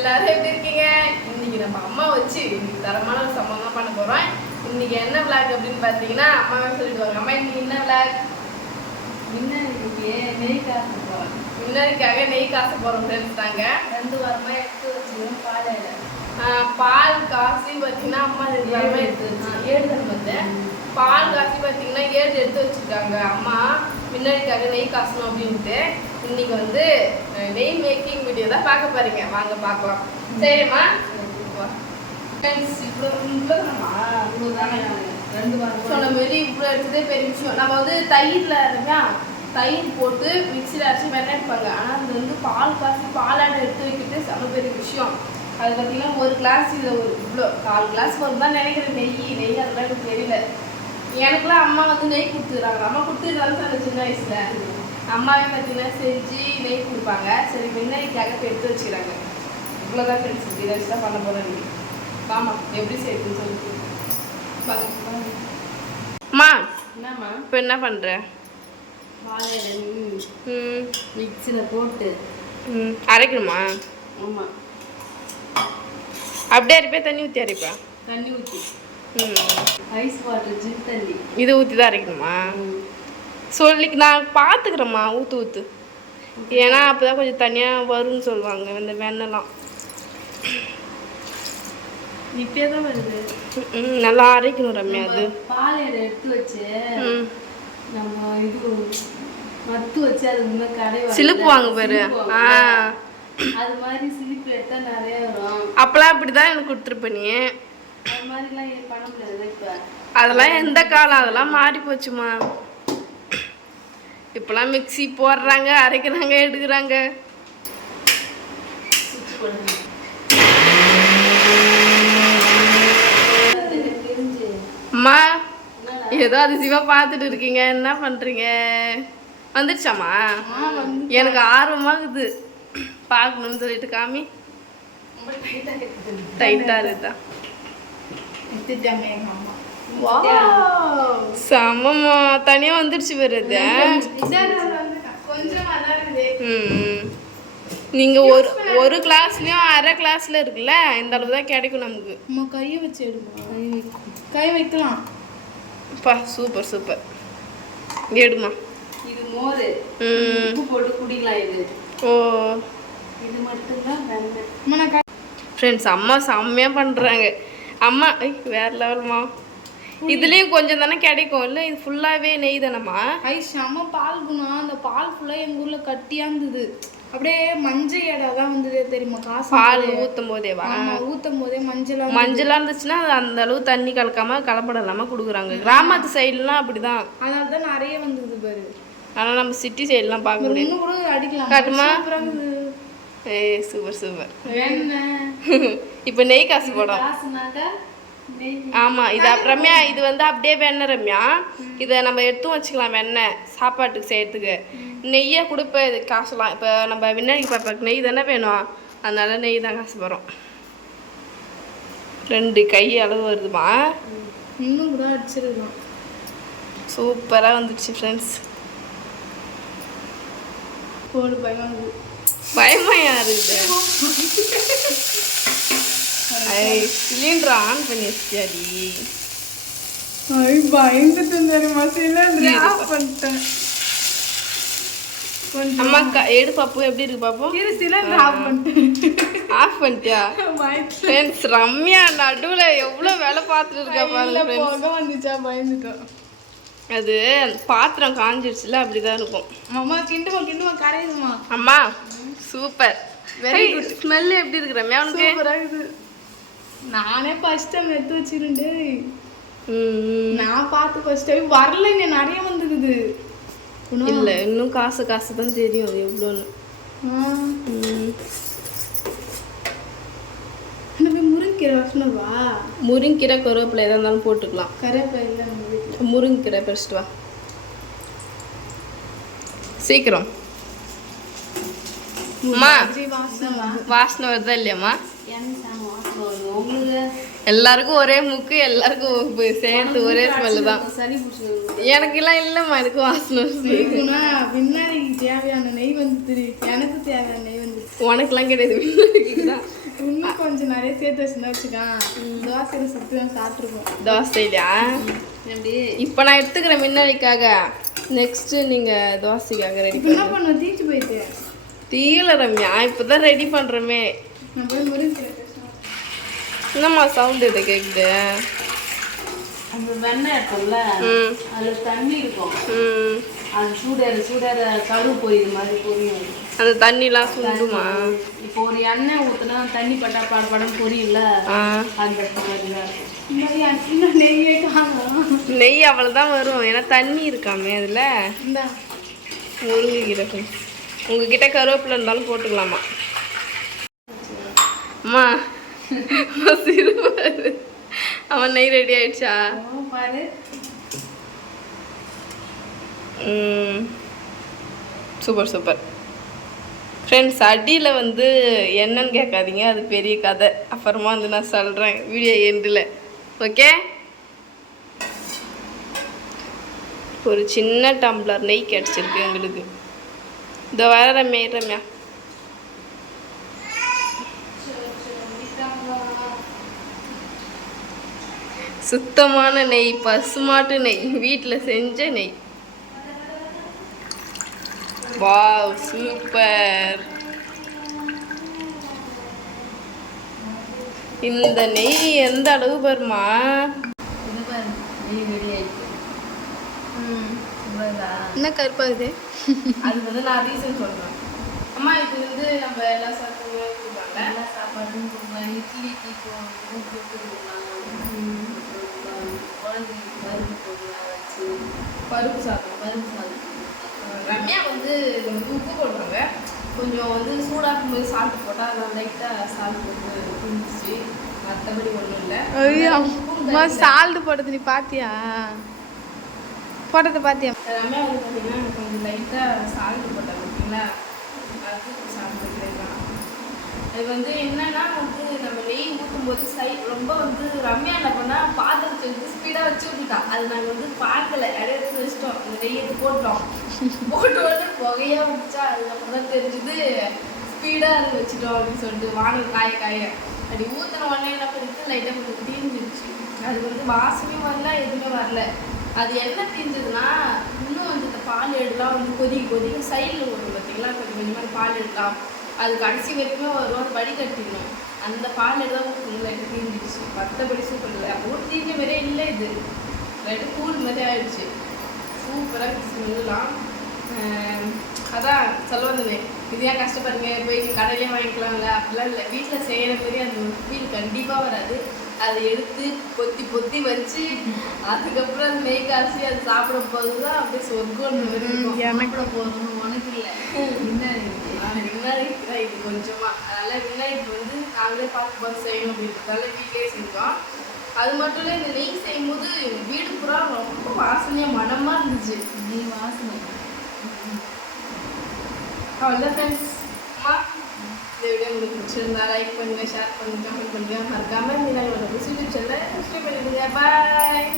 எல்லாரும் எப்படி இருக்கீங்க? இன்னைக்கு நம்ம அம்மா வச்சு தரமான ஒரு சம்பவம் தான் பண்ண போறோம். இன்னைக்கு என்ன விளாக் அப்படின்னு பார்த்தீங்கன்னா அம்மாவே சொல்லிடுவாங்க. அம்மா இன்னைக்கு என்ன விளாக்? வின்னருக்காக நெய் காசு போறோம் ஃப்ரெண்ட்ஸ். நாங்க 2 வாரமா எடுத்து வச்சுக்கிறோம் பாலையில. பால் காசி பார்த்தீங்கன்னா அம்மா 2 வாரமா எடுத்து வச்சு 7 தரம் வந்து பால் காசி பார்த்தீங்கன்னா 7 எடுத்து வச்சுருக்காங்க அம்மா. வின்னருக்காக நெய் காசணும் அப்படின்ட்டு இன்னைக்கு வந்து நெய் மேக்கிங் வீடியோ தான் பார்க்க போறீங்க. வாங்க பார்க்கலாம். சரிம்மா? சொன்ன மாரி இவ்வளோ எடுத்ததே பெரிய விஷயம். நம்ம வந்து தயிர் போட்டு மிக்சியில் அரைச்சி வெண்ணெய் எடுப்பாங்க. ஆனால் அது வந்து பால் காசி பாலாடை எடுத்து வைக்கிட்டு செம பெரிய விஷயம். அது பார்த்தீங்கன்னா ஒரு கிளாஸ் இதில் ஒரு இவ்வளோ 4 கிளாஸ் வரும் தான் நினைக்கிறேன். நெய் அதெல்லாம் எனக்கு தெரியல. எனக்குலாம் அம்மா வந்து நெய் கொடுத்துக்கிறாங்க. அம்மா கொடுத்துருக்காங்க அந்த சின்ன வயசில். அம்மாவே பார்த்தீங்கன்னா செஞ்சு நெய் கொடுப்பாங்க. சரி வெண்ணெய்க்காக எடுத்து வச்சுக்கிறாங்க. இவ்வளோதான் ஃப்ரெண்ட்ஸ். இதை வச்சு தான் பண்ண போகிறேன். நீ வாமா எப்படி செய்யுதுன்னு சொல்லிட்டு அம்மா. என்னம்மா இப்போ என்ன பண்ணுற? பாலையில மிக்சியில் போட்டு அரைக்கணுமா? ஆமாம். அப்படியே அரைப்பா தண்ணி ஊற்றி அரைப்பா? தண்ணி ஊற்றி ஐஸ் வாட்டர் ஜில் தண்ணி இதை ஊற்றி தான் அரைக்கணுமா? சொல்லி நான் பார்த்துக்கிறேம்மா. ஊற்று ஏன்னா அப்போ தான் கொஞ்சம் தனியாக வரும்னு சொல்லுவாங்க இந்த வெண்ணெல்லாம். இப்பே தான் வருது. நல்லா அரைக்கணும் ரம்யா. அது பாலையில எடுத்து வச்சு நம்ம இது மத்து வச்சு அது முன்னாடி கடை சிலிப்பு வாங்க பாரு. அது மாதிரி சிலிப்பு எடுத்தா நிறைய வரும். அப்பெல்லாம் அப்படிதான் எனக்கு கொடுத்துருப்ப நீ. அது மாதிரிலாம் பண்ண முடியாது. இப்போ அதெல்லாம் எந்த காலம்? அதெல்லாம் மாறி போச்சுமா. இப்பெல்லாம் மிக்சி போடுறாங்க, அரைக்கிறாங்க, எடுக்கிறாங்க. அம்மா ஏதோ அதிசயமா பார்த்துட்டு இருக்கீங்க. என்ன பண்றீங்க? வந்துடுச்சாம்மா? எனக்கு ஆர்வமாகுது பார்க்கணும்னு சொல்லிட்டு. காமி. டைட்டா இருக்குதா? சமமா தனியா வந்துடுச்சு வருது. நீங்க ஒரு கிளாஸ்லயும் அரை கிளாஸ்ல இருக்குல்ல, இந்த அளவு தான் கிடைக்கும் நமக்கு. நம்ம கையை வச்சு எடுமா. கை வைக்கலாம். பா சூப்பர் சூப்பர். எடுமா. இது மோர். உப்பு போட்டு குடிக்கலாம். இது ஓ இது மட்டும்தான் வெண்ணெய். ஃப்ரெண்ட்ஸ் அம்மா செம்மையாக பண்ணுறாங்க. அம்மா வேற லெவல்மா. இதுலேயும் கொஞ்சம் தானே கிடைக்கும் இல்லை? இது ஃபுல்லாகவே நெய் தானம்மா? செம்ம பால் குணம். அந்த பால் ஃபுல்லாக எங்கள் ஊரில் கட்டியாக இருந்தது. அப்படியே மஞ்சள் எடை தான் வந்தது தெரியுமா? காசு பால் ஊற்றும் போதேவா? ஊற்றும் போதே மஞ்சளாக இருந்துச்சுன்னா அது அந்த அளவு தண்ணி கலக்காம கலப்படம் இல்லாமல் கொடுக்குறாங்க. கிராமத்து சைட்லாம் அப்படிதான். அதனால தான் நிறைய வந்தது பாரு. ஆனால் நம்ம சிட்டி சைட்லாம் பார்க்க முடியாது. இன்னும் கூட அடிக்கலாம். காட்டுமா? ஏய் சூப்பர் சூப்பர். இப்போ நெய் காசு போடும். ஆமாம். இது அப்புறமே இது வந்து அப்படியே வெண்ணெய் ரம்யா. இதை நம்ம எடுத்தும் வச்சுக்கலாம். வெண்ணெய் சாப்பாட்டுக்கு செய்யறதுக்கு. நெய்யை கொடுப்ப இது காசுலாம். இப்போ நம்ம விண்ணடிக்கு பார்ப்ப நெய் தானே வேணும். அதனால நெய் தான் காசு வரும். 2 கை அளவு வருதுமா. இன்னும் கூட அடிச்சிருக்கலாம். சூப்பராக வந்துடுச்சு ஃப்ரெண்ட்ஸ். போடு. பயமா இருக்குது. சிலிண்டர் ஆன் பண்ணி வச்சியாடி? பயந்துட்டு தெரியுமா? சிலிண்டர் ஆஃப் பண்ணிட்டேன். அம்மா எடு பாப்பு. எப்படி இருக்கு பாப்போம்? சிலிண்டர் ஆஃப் பண்ணிட்டேன். ஆஃப் பண்ணிட்டியா? ஃப்ரெண்ட்ஸ் ரம்யா நடுவில் எவ்வளோ வேலை பார்த்துட்டு இருக்கா பாருங்க. வந்துச்சா பயந்துட்டோம். அது பாத்திரம் காஞ்சிருச்சுல, அப்படிதான் இருக்கும். அம்மா கிண்டுமா கரையுதுமா. அம்மா சூப்பர். Very good. ஸ்மெல் எப்படி இருக்கு ரம்யா உனக்கு? சூப்பராக இருக்குது. நானே ஃபர்ஸ்ட் டைம் எடுத்து வச்சிருந்தேன். நான் பார்த்து ஃபர்ஸ்ட் டைம் வரலைங்க. நிறைய வந்துக்குது. இல்லை இன்னும் காசு தான் தெரியும் அது எவ்வளோன்னு. முருங்கீரை வாசனவா? முருங்கீரை கருவேப்பிலை எதாக இருந்தாலும் போட்டுக்கலாம். கருவேப்பிலை முருங்கீரை பறிச்சிட்டு வா சீக்கிரம். அம்மா வாசனை வருதா இல்லையாம்மா? எல்லாருக்கும் ஒரே மூக்கு, எல்லாருக்கும் சேர்த்து ஒரே ஸ்மெல்லு தான். எனக்கெல்லாம் இல்லைம்மா. எனக்கு வாசனை பின்னாடி தேவையான நெய் வந்துட்டு எனக்கு தேவையான நெய் வந்துச்சு. உனக்குலாம் கிடையாது விண்ணடிக்கு தான். இன்னும் கொஞ்சம் நிறைய சேர்த்து வச்சுருந்தா வச்சுக்கான் தோசையில் சுற்றி சாப்பிட்ருக்கோம். தோசையிலையா? எப்படி இப்போ நான் எடுத்துக்கிறேன் மின்னலிக்காக. நெக்ஸ்ட்டு நீங்கள் தோசைக்காக ரெடி இப்போ என்ன பண்ணுவோம்? தீச்சு போயிட்டு தீயில ரம்யா இப்போ தான் ரெடி பண்ணுறோமே. நான் போய் முருங்கை பேசுவேன். என்னம்மா சவுண்டு இது கேட்குது? அந்த வெண்ணெய் இருக்கும்ல, அதுல தண்ணி இருக்கும். அது சூடேற கரு பொரியுது மாதிரி பொரியும். அந்த தண்ணிலாம் சுண்டுமா? இப்போ ஒரு எண்ணெய் ஊற்றினா தண்ணி பட்டா படம் பொரியும்ல, அந்த மாதிரி தான் இருக்கும். இன்னும் நெய்யே காணும். நெய் அவ்வளோதான் வரும், ஏன்னா தண்ணி இருக்காமே அதில். இந்த முருங்கைக்கீரை உங்ககிட்ட கருவேப்பிலை இருந்தாலும் போட்டுக்கலாமா? அம்மா சிறுபாரு அவன் நெய் ரெடி ஆயிடுச்சா? பாரு சூப்பர் சூப்பர். ஃப்ரெண்ட்ஸ், அடியில் வந்து என்னன்னு கேட்காதீங்க, அது பெரிய கதை. அப்புறமா வந்து நான் சொல்கிறேன் வீடியோ எண்டில். ஓகே, ஒரு சின்ன டம்ளர் நெய் கிடச்சிருக்கு எங்களுக்கு. இந்த வர ரம்யா சுத்தமான நெய், பசுமாட்டு நெய், வீட்டில் செஞ்ச நெய். Wow super. இந்த நெய் எந்த அளவு பாருமா? இது பாரு, நெய் ரெடி ஆயிடுச்சு. என்ன கருப்பாகுது? அது வந்து நான் ரீசன் சொல்கிறேன். அம்மா இது வந்து நம்ம எல்லா சாப்பாடும் கொடுப்பாங்க. எல்லா சாப்பாடும் கொடுக்கலாம், இட்லிக்கு கொடுக்கலாம், குழந்தைங்களுக்கு பருப்பு போடலாம் வச்சு, பருப்பு சாதம். ரம்யா வந்து உப்பு போடுவாங்க, கொஞ்சம் வந்து சூடாக்கும் போது சால்ட் போட்டால் அதெல்லாம் லைட்டாக சால்ட் போட்டு குடிச்சு, மற்றபடி ஒன்றும் இல்லை. ஐயோ சால்ட் போட்டது நீ பாத்தியா? போட்டதை பாத்தியா? ரம்யா வந்து பார்த்தீங்கன்னா கொஞ்சம் லைட்டாக சால்ட் போட்டாங்க பார்த்தீங்களா, அது சால்ட் கிடைக்கலாம். அது வந்து என்னன்னா வந்து நம்ம நெய் ஊற்றும் போது ரொம்ப வந்து ரம்யா என்ன பண்ணால் பாத்திரத்தை வந்து ஸ்பீடாக வச்சு விட்டுட்டான். அது நாங்கள் வந்து பார்க்கல, இடையே எடுத்து வச்சிட்டோம். அந்த நெய் எடுத்து போட்டு உடனே புகையாக விட்டுச்சா. அதுக்கப்புறம் தான் தெரிஞ்சுது ஸ்பீடாக அது வச்சுட்டோம் அப்படின்னு சொல்லிட்டு. வானல் காய அப்படி ஊற்றின உடனே என்ன பண்ணிட்டு லைட்டாக கொஞ்சம் தீர்ந்துருச்சு. அது வந்து வாசனையும் வரல, எதுவுமே வரல. அது என்ன தீர்ந்ததுன்னா, இன்னும் வந்து இந்த பால் எடுலாம் வந்து கொதிக்க சைடில் வரும் பார்த்தீங்களா, கொஞ்சம் கொஞ்சமாக பால் எடுலாம். அது கடைசி வரைக்குமே ஒரு வடிகட்டிடணும். அந்த பால் எடுதான் ஊற்றணும். லைட்டு தீர்ந்துடுச்சு, மற்றபடி சூப்பர் இல்லை. அப்போ தீர்ந்த மாதிரியே இல்லை, இது லைட்டு கூல் மாதிரி ஆயிடுச்சு. சூப்பராக ஸ்மெல்லாம். அதான் சொல்ல வந்தேன், இது ஏன் கஷ்டப்படுங்க, போய் கடையிலே வாங்கிக்கலாம்ல, அப்படிலாம் இல்லை. வீட்டில் செய்கிற மாதிரி அந்த ஒரு ஃபீல் கண்டிப்பாக வராது. அதை எடுத்து பொத்தி வச்சு அதுக்கப்புறம் அது நெய் காய்ச்சி அது சாப்பிட போது தான் அப்படியே சொர்க்கம் இருக்கும். சாப்பிட போகணும். உனக்கு இல்லை, விநாயகர் தான் இது கொஞ்சமாக. அதனால் விநாயகர் வந்து நாங்களே பார்த்து செய்யணும் அப்படின்றதால வீட்டிலே செஞ்சோம். அது மட்டும் இல்லை, இந்த நெய் செய்யும்போது வீடு பூரா ரொம்ப வாசனையாக மனமாக இருந்துச்சு. நெய் வாசனை. அவ்வளோதான் ஃப்ரெண்ட்ஸ். அம்மா, இந்த வீடியோ உங்களுக்கு பிடிச்சிருந்தா லைக் பண்ணுங்க, ஷேர் பண்ணுங்க, கமெண்ட் பண்ணுங்க. மறக்காமல் இந்த யூடியூப் சேனலை சப்ஸ்கிரைப் பண்ணிடுங்க. பாய்.